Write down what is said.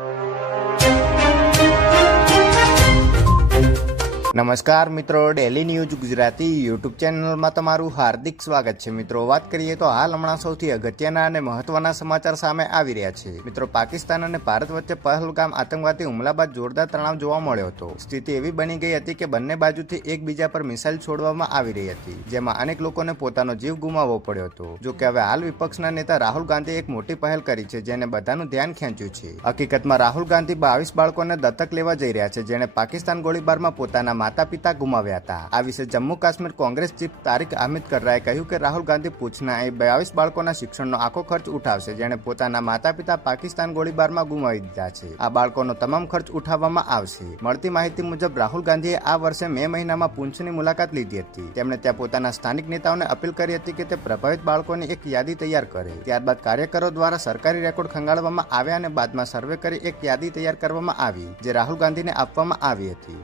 you. નમસ્કાર મિત્રો daily news Gujarati YouTube ચેનલમાં તમારું હાર્દિક સ્વાગત છે. મિત્રો, વાત કરીએ તો હાલ હમણાં સૌથી અગત્યના અને મહત્વના સમાચાર સામે આવી રહ્યા છે. મિત્રો, પાકિસ્તાન અને ભારત વચ્ચે પહેલગામ આતંકવાદી હુમલા બાદ જોરદાર તણાવ જોવા મળ્યો હતો. સ્થિતિ એવી બની ગઈ હતી કે બંને બાજુથી એકબીજા પર મિસાઇલ છોડવામાં આવી રહી હતી, જેમાં અનેક લોકોને પોતાનો જીવ ગુમાવવો પડ્યો હતો. જો કે હવે હાલ વિપક્ષના નેતા રાહુલ ગાંધીએ એક મોટી પહેલ કરી છે, જેને બધાનું ધ્યાન ખેંચ્યું છે. હકીકતમાં રાહુલ ગાંધી બાવીસ બાળકોને દત્તક લેવા જઈ રહ્યા છે, જેણે પાકિસ્તાન ગોળીબારમાં પોતાના માતા પિતા ગુમાવ્યા હતા. આ વિશે જમ્મુ કાશ્મીર કોંગ્રેસ ચીફ તારીક અહમદ કર્રાએ કહ્યું કે રાહુલ ગાંધી પૂછના એ બાવીસ બાળકોના શિક્ષણનો આખો ખર્ચ ઉઠાવશે, જેણે પોતાના માતા પિતા પાકિસ્તાન ગોળીબારમાં ગુમાવી દીધા છે. આ બાળકોનો તમામ ખર્ચ ઉઠાવવામાં આવશે. મળતી માહિતી મુજબ, રાહુલ ગાંધીએ આ વર્ષે મે મહિનામાં પૂંછની મુલાકાત લીધી હતી. તેમણે ત્યાં પોતાના સ્થાનિક નેતાઓને અપીલ કરી હતી કે તે પ્રભાવિત બાળકોની એક યાદી તૈયાર કરે. ત્યારબાદ કાર્યકરો દ્વારા સરકારી રેકોર્ડ ખંગાળવામાં આવ્યા અને બાદમાં સર્વે કરી એક યાદી તૈયાર કરવામાં આવી, જે રાહુલ ગાંધીને આપવામાં આવી હતી.